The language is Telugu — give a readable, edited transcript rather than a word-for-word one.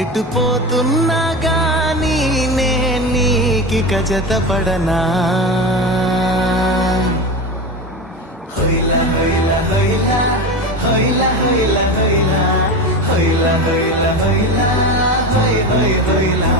ఎటు పోతున్నా గానీ నే నీకిక జతపడనా హొయ్లా హొయ్లా హొయ్లా హొయ్లా హొయ్లా హొయ్లా హొయ్లా హొయ్లా హొయ్లా హొయ్ హొయ్ హొయ్లా